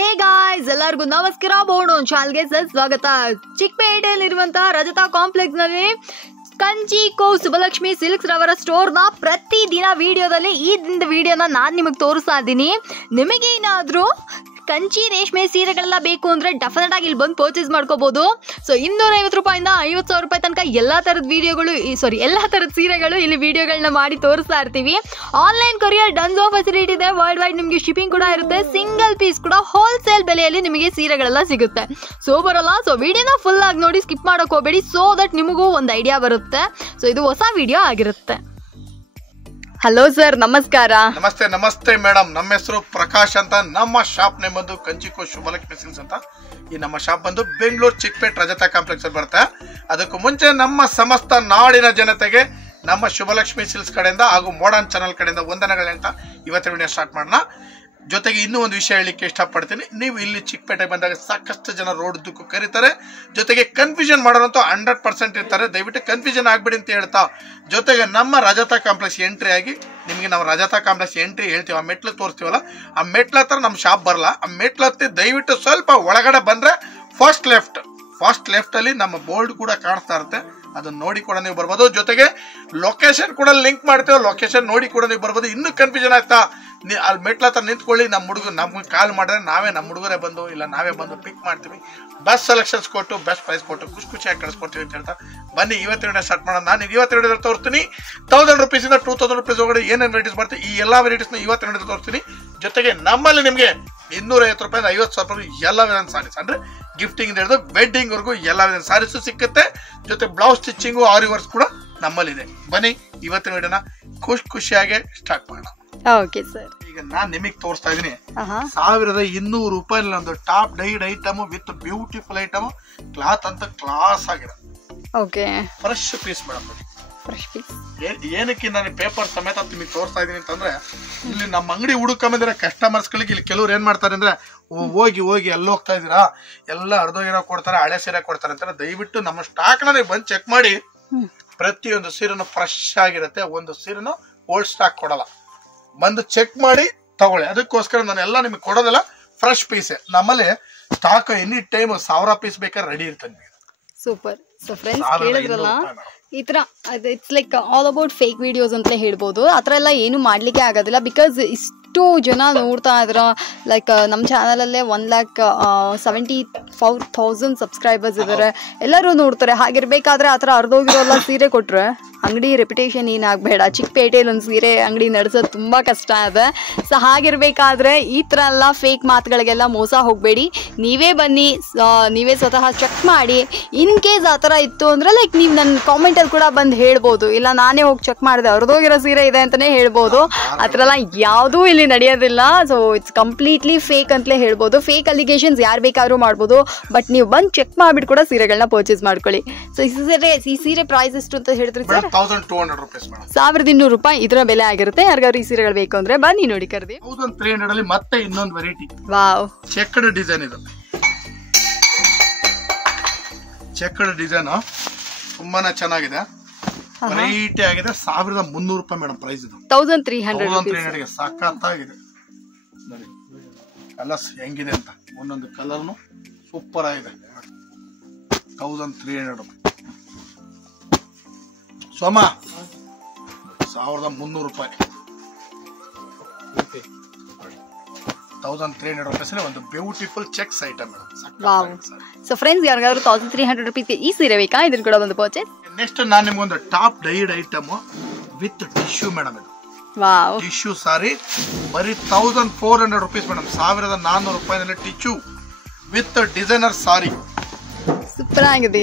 Hey guys, ಎಲ್ಲರಿಗೂ ನಮಸ್ಕಾರ. Board ಚಾನಲ್ಗೆ ಸ್ವಾಗತ. ಚಿಕ್ಕಪೇಟೆಯಲ್ಲಿರುವಂತಹ ರಜತಾ ಕಾಂಪ್ಲೆಕ್ಸ್ ನಲ್ಲಿ ಕಂಚಿ ಕೋ ಸುಬ್ಬಲಕ್ಷ್ಮಿ ಸಿಲ್ಕ್ಸ್ ರವರ ಸ್ಟೋರ್ ನ ಪ್ರತಿದಿನ ವಿಡಿಯೋದಲ್ಲಿ ಈ ದಿನದ ವಿಡಿಯೋನ ನಾನು ನಿಮಗೆ ತೋರಿಸ್ತಾ ಇದ್ದೀನಿ. ನಿಮಗೇನಾದ್ರೂ ಕಂಚಿ ರೇಷ್ಮೆ ಸೀರೆಗಳೆಲ್ಲ ಬೇಕು ಅಂದ್ರೆ ಡೆಫಿನೆಟ್ ಆಗಿ ಇಲ್ಲಿ ಬಂದು ಪರ್ಚೇಸ್ ಮಾಡ್ಕೋಬಹುದು. ಸೊ 250 ರೂಪಾಯಿಂದ 50,000 ರೂಪಾಯಿ ತನಕ ಎಲ್ಲಾ ತರದ ವಿಡಿಯೋಗಳು ಎಲ್ಲಾ ತರದ ಸೀರೆಗಳು ಇಲ್ಲಿ ವಿಡಿಯೋಗಳನ್ನ ಮಾಡಿ ತೋರಿಸ್ತಾ ಇರ್ತೀವಿ. ಆನ್ಲೈನ್ ಕೊರಿಯರ್ ಡನ್ಸೋ ಫೆಸಿಲಿಟಿ ಇದೆ. ವರ್ಲ್ಡ್ ವೈಡ್ ನಿಮಗೆ ಶಿಪ್ಪಿಂಗ್ ಕೂಡ ಇರುತ್ತೆ. ಸಿಂಗಲ್ ಪೀಸ್ ಕೂಡ ಹೋಲ್ಸೇಲ್ ಬೆಲೆಯಲ್ಲಿ ನಿಮಗೆ ಸೀರೆಗಳೆಲ್ಲ ಸಿಗುತ್ತೆ. ಸೊ ಬರಲ್ಲ, ಸೊ ವಿಡಿಯೋನ ಫುಲ್ ಆಗಿ ನೋಡಿ, ಸ್ಕಿಪ್ ಮಾಡಕ್ ಹೋಗಬೇಡಿ. ಸೊ ದಟ್ ನಿಮಗೂ ಒಂದು ಐಡಿಯಾ ಬರುತ್ತೆ. ಸೊ ಇದು ಹೊಸ ವಿಡಿಯೋ ಆಗಿರುತ್ತೆ. ಹಲೋ ಸರ್, ನಮಸ್ಕಾರ. ನಮಸ್ತೆ. ನಮಸ್ತೆ ಮೇಡಮ್. ನಮ್ಮ ಹೆಸರು ಪ್ರಕಾಶ್ ಅಂತ. ನಮ್ಮ ಶಾಪ್ ನೇಮ್ ಬಂದು ಕಂಚಿಕೋ ಶುಭಲಕ್ಷ್ಮಿ ಸಿಲ್ಕ್ಸ್ ಅಂತ. ಈ ನಮ್ಮ ಶಾಪ್ ಬಂದು ಬೆಂಗಳೂರು ಚಿಕ್ಕಪೇಟೆ ರಜತಾ ಕಾಂಪ್ಲೆಕ್ಸ್ ಅಲ್ಲಿ ಬರುತ್ತೆ. ಅದಕ್ಕೂ ಮುಂಚೆ ನಮ್ಮ ಸಮಸ್ತ ನಾಡಿನ ಜನತೆಗೆ ನಮ್ಮ ಶುಭಲಕ್ಷ್ಮಿ ಸಿಲ್ಕ್ಸ್ ಕಡೆಯಿಂದ ಹಾಗೂ ಮಾಡರ್ನ್ ಚಾನಲ್ ಕಡೆಯಿಂದ ವಂದನೆಗಳು ಅಂತ ಇವತ್ತಿನ ವಿಡಿಯೋ ಸ್ಟಾರ್ಟ್ ಮಾಡೋಣ. ಜೊತೆಗೆ ಇನ್ನೂ ಒಂದು ವಿಷಯ ಹೇಳಲಿಕ್ಕೆ ಇಷ್ಟಪಡ್ತೀನಿ. ನೀವು ಇಲ್ಲಿ ಚಿಕ್ಕಪೇಟೆಗೆ ಬಂದಾಗ ಸಾಕಷ್ಟು ಜನ ರೋಡ್ ದುಕ್ಕು ಕರೀತಾರೆ. ಜೊತೆಗೆ ಕನ್ಫ್ಯೂಷನ್ ಮಾಡೋರಂತೂ 100% ಇರ್ತಾರೆ. ದಯವಿಟ್ಟು ಕನ್ಫ್ಯೂಷನ್ ಆಗ್ಬಿಡಿ ಅಂತ ಹೇಳ್ತಾ, ಜೊತೆಗೆ ನಮ್ಮ ರಜತಾ ಕಾಂಪ್ಲೆಕ್ಸ್ ಎಂಟ್ರಿ ಆಗಿ ನಿಮಗೆ ನಾವು ರಜತಾ ಕಾಂಪ್ಲೆಕ್ಸ್ ಎಂಟ್ರಿ ಹೇಳ್ತೀವಿ. ಆ ಮೆಟ್ಲು ತೋರಿಸ್ತೀವಲ್ಲ, ಆ ಮೆಟ್ಲ ಹತ್ರ ನಮ್ಮ ಶಾಪ್ ಬರಲ್ಲ. ಆ ಮೆಟ್ಲ ಹತ್ತಿ ದಯವಿಟ್ಟು ಸ್ವಲ್ಪ ಒಳಗಡೆ ಬಂದ್ರೆ ಫಸ್ಟ್ ಲೆಫ್ಟ್ ಅಲ್ಲಿ ನಮ್ಮ ಬೋರ್ಡ್ ಕೂಡ ಕಾಣಿಸ್ತಾ ಇರುತ್ತೆ. ಅದನ್ನ ನೋಡಿ ಕೂಡ ನೀವು ಬರ್ಬೋದು. ಜೊತೆಗೆ ಲೊಕೇಶನ್ ಕೂಡ ಲಿಂಕ್ ಮಾಡ್ತೇವೆ. ಲೊಕೇಶನ್ ನೋಡಿ ಕೂಡ ನೀವು ಬರ್ಬೋದು. ಇನ್ನೂ ಕನ್ಫ್ಯೂಷನ್ ಆಯ್ತಾ, ಅಲ್ಲಿ ಮೆಟ್ಲ ಹತ್ರ ನಿಂತ್ಕೊಳ್ಳಿ. ನಮ್ಮ ಹುಡುಗರು ನಮ್ಗೆ ಕಾಲ್ ಮಾಡಿದ್ರೆ ನಮ್ಮ ಹುಡುಗರೇ ಬಂದು ಇಲ್ಲ ನಾವೇ ಬಂದು ಪಿಕ್ ಮಾಡ್ತೀವಿ. ಬೆಸ್ಟ್ ಸೆಲೆಕ್ಷನ್ಸ್ ಕೊಟ್ಟು ಬೆಸ್ಟ್ ಪ್ರೈಸ್ ಕೊಟ್ಟು ಖುಷಿಯಾಗಿ ಕಳಿಸ್ಕೊಡ್ತೀವಿ ಅಂತ ಹೇಳ್ತಾ ಬನ್ನಿ ಇವತ್ತಿನ ವಿಡಿಯೋ ಸ್ಟಾರ್ಟ್ ಮಾಡೋಣ. ನಾನು ಇವತ್ತಿನ ವಿಡಿಯೋದಲ್ಲಿ ತೋರಿಸ್ತೀನಿ 1000 ರೂಪೀಸಿಂದ 2000 ರೂಪೀಸ್ ಒಳಗಡೆ ಏನೇನು ವೆರೈಟೀಸ್ ಬರ್ತದೆ ಈ ಎಲ್ಲ ವೆರೈಟೀಸ್ನ ಇವತ್ತಿನ ವಿಡಿಯೋ ತೋರಿಸ್ತೀನಿ. ಜೊತೆಗೆ ನಮ್ಮಲ್ಲಿ ನಿಮಗೆ 250 ರೂಪಾಯಿಂದ 50,000 ರೂಪಾಯಿ ಎಲ್ಲ ವಿಧದ ಸಾರೀಸ್ ಅಂದ್ರೆ ಗಿಫ್ಟಿಂಗ್ ಹಿಡಿದು ವೆಡ್ಡಿಂಗ್ ವರ್ಗೂ ಎಲ್ಲ ವಿಧದ ಸಾರೀಸ್ ಸಿಕ್ಕುತ್ತೆ. ಜೊತೆ ಬ್ಲೌಸ್ ಸ್ಟಿಚಿಂಗು ಆರಿ ವರ್ಕ್ಸ್ ಕೂಡ ನಮ್ಮಲ್ಲಿದೆ. ಬನ್ನಿ ಇವತ್ತಿನ ವಿಡಿಯೋನ ಖುಷಿಯಾಗಿ ಸ್ಟಾರ್ಟ್ ಮಾಡೋಣ. Okay sir. ಈಗ ನಾನ್ ನಿಮಗೆ ತೋರಿಸ್ತಾ ಇದೀನಿ 1200 ರೂಪಾಯಿ ಒಂದು top dyed item with beautiful item. Cloth ಅಂತ ಕ್ಲಾಸ್ ಆಗಿದೆ. Okay, fresh piece madam. Fresh piece ಏನಕ್ಕೆ ನಾನು ಪೇಪರ್ ಸಮೇತ ನಿಮಗೆ ತೋರಿಸ್ತಾ ಇದೀನಿ ಅಂತಂದ್ರೆ, ಇಲ್ಲಿ ನಮ್ಮ ಅಂಗಡಿ ಹುಡುಕೊಂಬಂದಿರೋ ಕಸ್ಟಮರ್ಸ್ ಗಳಿಗೆ ಇಲ್ಲಿ ಕೆಲವ್ರು ಏನ್ ಮಾಡ್ತಾರೆ ಅಂದ್ರೆ, ಹೋಗಿ ಎಲ್ಲಿ ಹೋಗ್ತಾ ಇದೀರಾ, ಎಲ್ಲ ಅರ್ಧೋಗಿರೋ ಕೊಡ್ತಾರೆ, ಹಳೆ ಸೀರೆ ಕೊಡ್ತಾರೆ ಅಂತಾರೆ. ದಯವಿಟ್ಟು ನಮ್ಮ ಸ್ಟಾಕ್ ನ ನೀವು ಬಂದು ಚೆಕ್ ಮಾಡಿ. ಪ್ರತಿಯೊಂದು ಸೀರೆನು ಫ್ರೆಶ್ ಆಗಿರುತ್ತೆ. ಒಂದು ಸೀರೆನು ಓಲ್ಡ್ ಸ್ಟಾಕ್ ಕೊಡಲ್ಲ. ಬಂದು ಚೆಕ್ ಮಾಡಿ ತಗೊಳ್ಳಿ. ಅದಕ್ಕೋಸ್ಕರ ನಾನು ಎಲ್ಲ ನಿಮಗೆ ಕೊಡೋದಿಲ್ಲ, ಫ್ರೆಶ್ ಪೀಸ್. ನಮ್ಮಲ್ಲಿ ಸ್ಟಾಕ್ ಎನಿ ಟೈಮ್ 1000 ಪೀಸ್ ಬೇಕಾದ್ರೆ ರೆಡಿ ಇರ್ತದೆ. ಸೂಪರ್. ಸೊ ಫ್ರೆಂಡ್ಸ್, ಕೇಳಿದ್ರಲ್ಲ, ಈ ತರ it's like all about fake videos ಅಂತಲೇ ಹೇಳ್ಬೋದು. ಆ ಥರ ಎಲ್ಲ ಏನು ಮಾಡ್ಲಿಕ್ಕೆ ಆಗೋದಿಲ್ಲ. ಬಿಕಾಸ್ ಇಷ್ಟು ಜನ ನೋಡ್ತಾ ಇದ್ರ, ಲೈಕ್ ನಮ್ಮ ಚಾನಲಲ್ಲೇ 1,74,000 ಸಬ್ಸ್ಕ್ರೈಬರ್ಸ್ ಇದ್ದಾರೆ. ಎಲ್ಲರೂ ನೋಡ್ತಾರೆ. ಹಾಗಿರ್ಬೇಕಾದ್ರೆ ಆ ಥರ ಅರ್ಧೋಗಿರೋಲ್ಲ ಸೀರೆ ಕೊಟ್ರೆ ಅಂಗಡಿ ರೆಪ್ಯುಟೇಷನ್ ಏನಾಗಬೇಡ. ಚಿಕ್ಕಪೇಟೆಯಲ್ಲಿ ಒಂದು ಸೀರೆ ಅಂಗಡಿ ನಡೆಸೋದು ತುಂಬ ಕಷ್ಟ ಇದೆ. ಸೊ ಹಾಗಿರ್ಬೇಕಾದ್ರೆ ಈ ಥರ ಎಲ್ಲ ಫೇಕ್ ಮಾತುಗಳಿಗೆಲ್ಲ ಮೋಸ ಹೋಗಬೇಡಿ. ನೀವೇ ಬನ್ನಿ, ನೀವೇ ಸ್ವತಃ ಚೆಕ್ ಮಾಡಿ. ಇನ್ ಕೇಸ್ ಆ ಥರ ಇತ್ತು ಅಂದರೆ ಲೈಕ್ ನೀವು ನನ್ನ ಕಾಮೆಂಟಲ್ಲಿ ಕೂಡ ಬಂದು ಹೇಳ್ಬೋದು, ಇಲ್ಲ ನಾನೇ ಹೋಗಿ ಚೆಕ್ ಮಾಡಿದೆ ಅರ್ಧೋಗಿರೋ ಸೀರೆ ಇದೆ ಅಂತಲೇ ಹೇಳ್ಬೋದು. ಆ ಥರ ಎಲ್ಲ ಯಾವುದೂ ಇಲ್ಲಿ ನಡೆಯೋದಿಲ್ಲ. ಸೊ ಇಟ್ಸ್ ಕಂಪ್ಲೀಟ್ಲಿ ಫೇಕ್ ಅಂತಲೇ ಹೇಳ್ಬೋದು. ಫೇಕ್ ಅಲಿಗೇಷನ್ಸ್ ಯಾರು ಬೇಕಾದ್ರೂ ಮಾಡ್ಬೋದು. ಬಟ್ ನೀವು ಬಂದು ಚೆಕ್ ಮಾಡಿಬಿಟ್ಟು ಕೂಡ ಸೀರೆಗಳನ್ನ ಪರ್ಚೇಸ್ ಮಾಡ್ಕೊಳ್ಳಿ. ಸೊ ಈ ಸೀರೆ ಪ್ರೈಸ್ ಎಷ್ಟು ಅಂತ ಹೇಳ್ತೀರಿ ಸರ್? 1200 ರೂಪಾಯಿ ಮೇಡಮ್. 1200 ರೂಪಾಯಿ ಇದರ ಬೆಲೆ ಆಗಿರುತ್ತೆ. ಯಾರಿಗಾದ್ರು ಈ ಸೀರೆಗಳು ಬೇಕು ಅಂದ್ರೆ ಬನ್ನಿ ನೋಡಿ ಕರ್ದಿ. 1300 ಅಲ್ಲಿ ಮತ್ತೆ ಇನ್ನೊಂದು ವೆರೈಟಿ. Wow, checked design. ಇದು ಚೆಕ್ಡ್ ಡಿಸೈನ್ ತುಂಬಾನೇ ಚೆನ್ನಾಗಿದೆ. ವೆರೈಟಿ ಆಗಿದೆ. 1300 ರೂಪಾಯಿ ಮೇಡಮ್ ಪ್ರೈಸ್. ಇದು 1300 ಸಖತ್ತಾಗಿದೆ. ನೋಡಿ ಕಲರ್ಸ್ ಹೆಂಗಿದೆ ಅಂತ. ಒಂದೊಂದು ಕಲರ್ನು ಸೂಪರ್ ಆಗಿದೆ. 1300 ರೂಪಾಯಿ. ಸೋಮ 1300 ರೂಪಾಯಿ. 1300 ರೂಪಾಯಿ ಒಂದು beautiful cheques item. So friends, ಯಾರಿಗಾದ್ರೂ 1300 ರೂಪಾಯಿ ಈ ಸೀರೆ ಬೇಕಾ, ಇದನ್ನ ಕೂಡ ಒಂದು ಪರ್ಚೇಸ್. ನೆಕ್ಸ್ಟ್ ನಾನು ನಿಮ್ಗೊಂದು top dyed item with tissue madam. ಇದು ಟಿಶ್ಯೂ ಸಾರಿ ಬರೀ 1400 ರೂಪಾಯಿ ಮೇಡಮ್. 1400 ರೂಪಾಯಿನಲ್ಲಿ tissue with designer sari. Super ಆಗಿದೆ,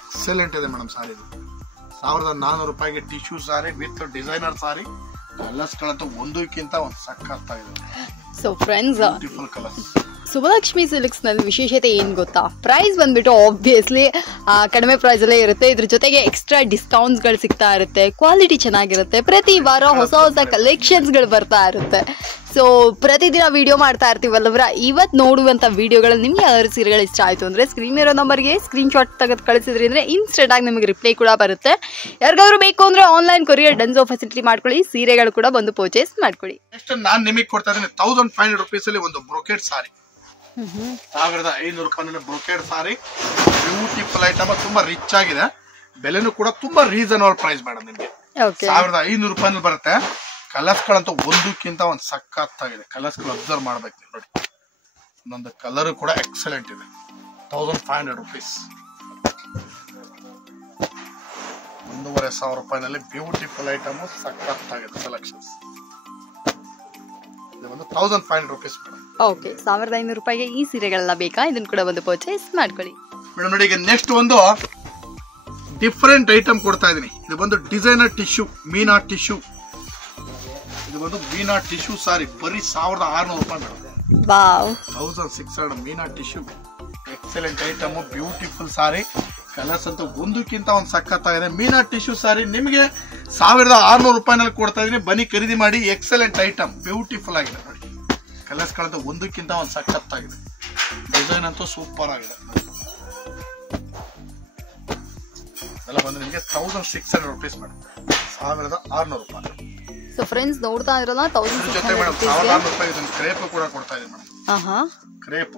ಎಕ್ಸಲೆಂಟ್ ಇದೆ ಮೇಡಮ್ ಸಾರಿ. 1400 ರೂಪಾಯಿಗೆ tissue sari with designer sari. ಕಲರ್ಸ್ಗಳಂತೂ ಒಂದಕ್ಕಿಂತ ಒಂದು ಸಖತ್ತಾಗಿದೆ. So friends, beautiful colours. Subbalakshmi Silks ನಲ್ಲಿ ವಿಶೇಷತೆ ಏನ್ ಗೊತ್ತಾ? ಪ್ರೈಸ್ ಬಂದ್ಬಿಟ್ಟು ಆಬ್ವಿಯಸ್ಲಿ ಕಡಿಮೆ ಪ್ರೈಸ್ ಅಲ್ಲೇ ಇರುತ್ತೆ. ಇದ್ರ ಜೊತೆಗೆ ಎಕ್ಸ್ಟ್ರಾ ಡಿಸ್ಕೌಂಟ್ಸ್ ಗಳು ಸಿಗ್ತಾ ಇರುತ್ತೆ. ಕ್ವಾಲಿಟಿ ಚೆನ್ನಾಗಿರುತ್ತೆ. ಪ್ರತಿ ವಾರ ಹೊಸ ಕಲೆಕ್ಷನ್ಸ್ ಗಳು ಬರ್ತಾ ಇರುತ್ತೆ. ಸೊ ಪ್ರತಿದಿನ ವಿಡಿಯೋ ಮಾಡ್ತಾ ಇರ್ತೀವಲ್ಲವ್ರ, ಇವತ್ತು ನೋಡುವಂಥ ವಿಡಿಯೋಗಳಲ್ಲಿ ನಿಮ್ಗೆ ಯಾವ್ದಾದ್ರು ಸೀರೆಗಳು ಇಷ್ಟ ಆಯಿತು ಅಂದರೆ ಸ್ಕ್ರೀನ್ ಇರೋ ನಂಬರ್ಗೆ ಸ್ಕ್ರೀನ್ಶಾಟ್ ತೆಗೆದು ಕಳಿಸಿದ್ರಿ ಅಂದರೆ ಇನ್ಸ್ಟೆಂಟ್ ಆಗಿ ನಿಮಗೆ ರಿಪ್ಲೈ ಕೂಡ ಬರುತ್ತೆ. ಯಾರಿಗಾದ್ರೂ ಬೇಕು ಅಂದರೆ ಆನ್ಲೈನ್ ಕೊರಿಯರ್ ಡನ್ಸೋ ಫೆಸಿಲಿಟಿ ಮಾಡ್ಕೊಳ್ಳಿ, ಸೀರೆಗಳು ಕೂಡ ಬಂದು ಪರ್ಚೇಸ್ ಮಾಡ್ಕೊಳ್ಳಿ. ನೆಕ್ಸ್ಟ್ ನಾನು ನಿಮಗೆ ಕೊಡ್ತಾ ಇದ್ದೀನಿ 1500 ರೂಪೀಸಲ್ಲಿ ಒಂದು ಬ್ರೊಕೆಟ್ ಸಾರಿ. 1500 ರೂಪಾಯಿನಲ್ಲಿ ಬ್ರೊಕೇಡ್ ಸಾರಿ, ಬ್ಯೂಟಿಫುಲ್ ಐಟಮ್, ತುಂಬಾ ರಿಚ್ ಆಗಿದೆ. ಬೆಲೆನೂ ಕೂಡ ತುಂಬಾ ರೀಸನಬಲ್ ಪ್ರೈಸ್ ಮೇಡಮ್. ನಿಮ್ಗೆ 1500 ರೂಪಾಯಿನಲ್ಲಿ ಬರುತ್ತೆ. ಕಲರ್ಸ್ ಗಳಂತೂ ಒಂದಕ್ಕಿಂತ ಒಂದು ಸಖತ್ತಾಗಿದೆ. ಕಲರ್ಸ್ ಗಳು ಅಬ್ಸರ್ವ್ ಮಾಡ್ಬೇಕು ನೀವು ನೋಡಿ. ಒಂದೊಂದು ಕಲರ್ ಕೂಡ ಎಕ್ಸಲೆಂಟ್ ಇದೆ. 1500 ರೂಪೀಸ್, 1500 ರೂಪಾಯಿನಲ್ಲಿ ಬ್ಯೂಟಿಫುಲ್ ಐಟಮ್, ಸಖತ್ತಾಗಿದೆ ಸೆಲೆಕ್ಷನ್ಸ್. ಇದು ಒಂದು 1500 ರೂಪೀಸ್ ಮೇಡಮ್. ಓಕೆ, 1500 ರೂಪಾಯಿಗೆ ಈ ಸೀರೆಗಳೆಲ್ಲ ಬೇಕಾ? ಇದನ್ನ ಕೂಡ ಒಂದು ಪರ್ಚೇಸ್ ಮಾಡ್ಕೊಳ್ಳಿ ಮೇಡಮ್. ನೋಡಿ, ಈಗ ನೆಕ್ಸ್ಟ್ ಒಂದು ಡಿಫರೆಂಟ್ ಐಟಮ್ ಕೊಡ್ತಾ ಇದೀನಿ. ಇದು ಬಂದು ಡಿಸೈನರ್ ಟಿಶ್ಯೂ, ಮೀನಾ ಟಿಶ್ಯೂ. ಇದು ಬಂದು ಮೀನಾ ಟಿಶ್ಯೂ ಸಾರಿ, ಬರೀ 1600 ರೂಪಾಯಿ ಮೇಡಮ್. ವಾವ್, 1600 ಮೀನಾ ಟಿಶ್ಯೂ. ಎಕ್ಸಲೆಂಟ್ ಐಟಮ್, ಬ್ಯೂಟಿಫುಲ್ ಸಾರಿ. ಕಲರ್ಸ್ ಅಂತೂ ಒಂದಕ್ಕಿಂತ ಒಂದು ಸಖತ್ತಾಗಿದೆ. ಮೀನಾ ಟಿಶ್ಯೂ ಸಾರಿ ನಿಮಗೆ 1600 ರೂಪಾಯಿನಲ್ಲಿ ಕೊಡ್ತಾ ಇದೀನಿ. ಬನ್ನಿ ಖರೀದಿ ಮಾಡಿ. ಎಕ್ಸಲೆಂಟ್ ಐಟಮ್, ಬ್ಯೂಟಿಫುಲ್ ಆಗಿದೆ ನೋಡಿ. ಕಲರ್ಸ್ ಗಳಂತೂ ಒಂದಕ್ಕಿಂತ ಒಂದು ಸಖತ್ತಾಗಿದೆ. ಡಿಸೈನ್ ಅಂತೂ ಸೂಪರ್ ಆಗಿದೆ. ಎಲ್ಲ ಬಂದು ನಿಮಗೆ 1600 ರೂಪೀಸ್ ಮೇಡಮ್. 1600 ರೂಪಾಯಿ. ಸೊ ಫ್ರೆಂಡ್ಸ್ ನೋಡ್ತಾ ಇರಲ್ಲ, ಜೊತೆ ಮೇಡಮ್ 1600 ರೂಪಾಯಿ ಇದನ್ನ ಕ್ರೇಪ್ ಕೂಡ ಕೊಡ್ತಾ ಇದೀನಿ ಮೇಡಮ್. ಕ್ರೇಪ್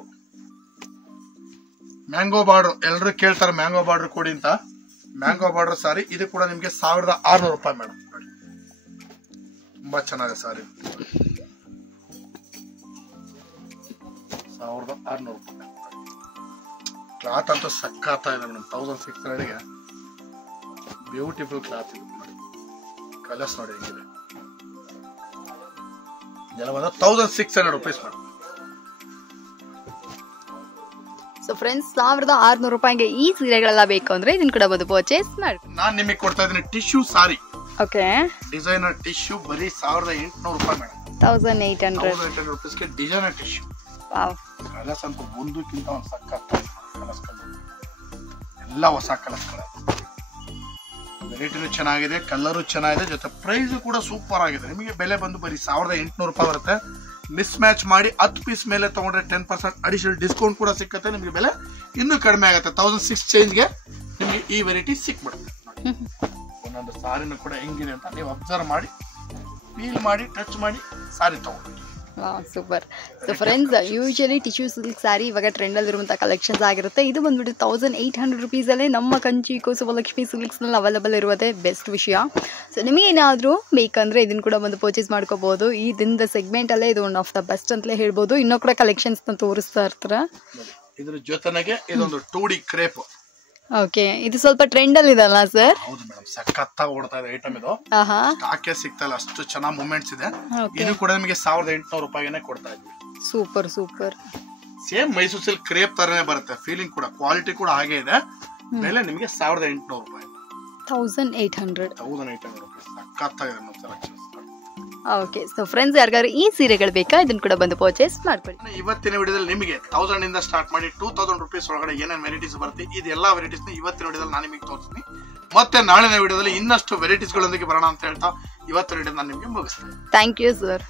ಮ್ಯಾಂಗೋ ಬಾರ್ಡರ್, ಎಲ್ಲರೂ ಕೇಳ್ತಾರೆ ಮ್ಯಾಂಗೋ ಬಾರ್ಡರ್ ಕೊಡಿ ಅಂತ. ಮ್ಯಾಂಗೋ ಬಾರ್ಡರ್ ಸಾರಿ, ಇದು ಕೂಡ ನಿಮ್ಗೆ 1600 ರೂಪಾಯಿ ಮೇಡಮ್. ತುಂಬಾ ಚೆನ್ನಾಗಿದೆ ಸಾರಿ. 1600 ರೂಪಾಯಿ. ಕ್ಲಾತ್ ಅಂತೂ ಸಖತ್ತ ಇದೆ ಮೇಡಮ್. 1600ಗೆ ಬ್ಯೂಟಿಫುಲ್ ಕ್ಲಾತ್ ಇದೆ ನೋಡಿ. ಕಲರ್ಸ್ ನೋಡಿ ಹೆಂಗಿದೆ. ಇದೆಲ್ಲ ಬಂದು 1600 ರೂಪೀಸ್ ಮೇಡಮ್. ಸೊ ಫ್ರೆಂಡ್ಸ್, 1600 ರೂಪಾಯಿಗೆ ಈ ಸೀರೆಗಳೆಲ್ಲ ಬೇಕು ಅಂದ್ರೆ ಇದನ್ನ ಕೂಡ ಬಂದು ಪರ್ಚೇಸ್ ಮಾಡಿ. ನಾನ್ ನಿಮಗೆ ಕೊಡ್ತಾ ಇದ್ದೀನಿ tissue sari. Okay, designer tissue, ಬರೀ 1800 ರೂಪಾಯಿ ಮೇಡಮ್. 1800 ರೂಪೀಸ್ಗೆ ಡಿಸೈನರ್ ಟಿಶ್ಯೂ. ವಾವ್, ಕಲರ್ಸ್ ಅಂತೂ ಒಂದಕ್ಕಿಂತ ಒಂದು ಸಖತ್ ಕಲರ್ಸ್, ಎಲ್ಲ ಹೊಸ ಕಲರ್ಸ್ಗಳು. ವೆರೈಟಿನೂ ಚೆನ್ನಾಗಿದೆ, ಕಲರು ಚೆನ್ನಾಗಿದೆ, ಜೊತೆ ಪ್ರೈಸ್ ಕೂಡ ಸೂಪರ್ ಆಗಿದೆ. ನಿಮಗೆ ಬೆಲೆ ಬಂದು ಬರೀ 1800 ರೂಪಾಯಿ ಬರುತ್ತೆ. ಮಿಸ್ ಮ್ಯಾಚ್ ಮಾಡಿ 10 ಪೀಸ್ ಮೇಲೆ ತಗೊಂಡ್ರೆ 10% ಅಡಿಷನಲ್ ಡಿಸ್ಕೌಂಟ್ ಕೂಡ ಸಿಕ್ಕತ್ತೆ. ನಿಮಗೆ ಬೆಲೆ ಇನ್ನೂ ಕಡಿಮೆ ಆಗುತ್ತೆ. 1600 ಚೇಂಜ್ಗೆ ನಿಮಗೆ ಈ ವೆರೈಟಿ ಸಿಕ್ಬಿಡುತ್ತೆ. ಒಂದೊಂದು ಸಾರಿನೂ ಕೂಡ ಹೆಂಗಿದೆ ಅಂತ ನೀವು ಅಬ್ಸರ್ವ್ ಮಾಡಿ, ಫೀಲ್ ಮಾಡಿ, ಟಚ್ ಮಾಡಿ ಸಾರಿ ತಗೊಂಡು. Super. So friends, usually tissue silk sari ಇವಾಗ ಟ್ರೆಂಡಲ್ಲಿ ಇರುವಂಥ ಕಲೆಕ್ಷನ್ಸ್ ಆಗಿರುತ್ತೆ. ಇದು ಬಂದ್ಬಿಟ್ಟು 1800 ರೂಪೀಸಲ್ಲೇ ನಮ್ಮ ಕಂಚಿ ಕುಸುಮಲಕ್ಷ್ಮಿ ಸಿಲ್ಕ್ಸ್ನಲ್ಲಿ ಅವೈಲೇಬಲ್ ಇರೋದೇ ಬೆಸ್ಟ್ ವಿಷಯ. ಸೊ ನಿಮಗೇನಾದರೂ ಬೇಕಂದರೆ ಇದನ್ನು ಕೂಡ ಒಂದು ಪರ್ಚೇಸ್ ಮಾಡ್ಕೋಬೋದು. ಈ ದಿನದ ಸೆಗ್ಮೆಂಟಲ್ಲೇ ಇದು ಒನ್ ಆಫ್ ದ ಬೆಸ್ಟ್ ಅಂತಲೇ ಹೇಳ್ಬೋದು. ಇನ್ನೂ ಕೂಡ ಕಲೆಕ್ಷನ್ಸ್ನ ತೋರಿಸ್ತಾ ಇರ್ತಾರೆ. ಇದ್ರ ಜೊತೆಗೆ ಇದೊಂದು 2D ಕ್ರೇಪ್. ಓಕೆ, ಇದು ಸ್ವಲ್ಪ ಟ್ರೆಂಡಲ್ಲಿ ಇದಲ್ಲ ಸರ್? ಹೌದು ಮೇಡಮ್, ಸಖತ್ತಾಗಿ ಓಡ್ತಾ ಇದೆ ಐಟಮ್. ಇದು ಸ್ಟಾಕೆ ಸಿಗ್ತಲ್ಲ, ಅಷ್ಟು ಚೆನ್ನಾಗಿ ಮೂವ್ಮೆಂಟ್ಸ್ ಇದೆ. ಇದು ಕೂಡ ನಿಮಗೆ 1800 ರೂಪಾಯಿಗೆ ಕೊಡ್ತಾ ಇದ್ವಿ. Super super. Same Mysuru silk crepe ತರನೇ ಬರುತ್ತೆ. ಫೀಲಿಂಗ್ ಕೂಡ, ಕ್ವಾಲಿಟಿ ಕೂಡ ಹಾಗೆ ಇದೆ. ಬೆಲೆ ನಿಮಗೆ 1800 ರೂಪಾಯಿ. 1800 ರೂಪಾಯಿ. ಸಖತ್ತಾಗಿದೆ ನಮ್ಮ ಸೆಲೆಕ್ಷನ್ಸ್. ಓಕೆ, ಸೊ ಫ್ರೆಂಡ್ಸ್, ಯಾರಿಗಾರು ಈ ಸೀರೆಗಳು ಬೇಕಾ ಇದನ್ನ ಕೂಡ ಬಂದು ಪರ್ಚೇಸ್ ಮಾಡ್ಕೊಳ್ಳಿ. ಇವತ್ತಿನ ವಿಡಿಯೋದಲ್ಲಿ ನಿಮಗೆ 1000 ಇಂದ ಸ್ಟಾರ್ಟ್ ಮಾಡಿ 2000 ರೂಪೀಸ್ ಒಳಗಡೆ ಏನೇನು ವೆರೈಟೀಸ್ ಬರುತ್ತೆ, ಇದೆಲ್ಲ ವೆರೈಟೀಸ್ ಇವತ್ತಿನ ವಿಡಿಯೋದಲ್ಲಿ ನಾನು ನಿಮಗೆ ತೋರಿಸ್ತೀನಿ. ಮತ್ತೆ ನಾಳಿನ ವಿಡಿಯೋದಲ್ಲಿ ಇನ್ನಷ್ಟು ವೆರೈಟೀಸ್ ಗಳೊಂದಿಗೆ ಬರೋಣ ಅಂತ ಹೇಳ್ತಾ ಇವತ್ತಿನ ವಿಡಿಯೋ ನಾನು ನಿಮಗೆ ಮುಗಿಸ್ತೇನೆ. Thank you sir.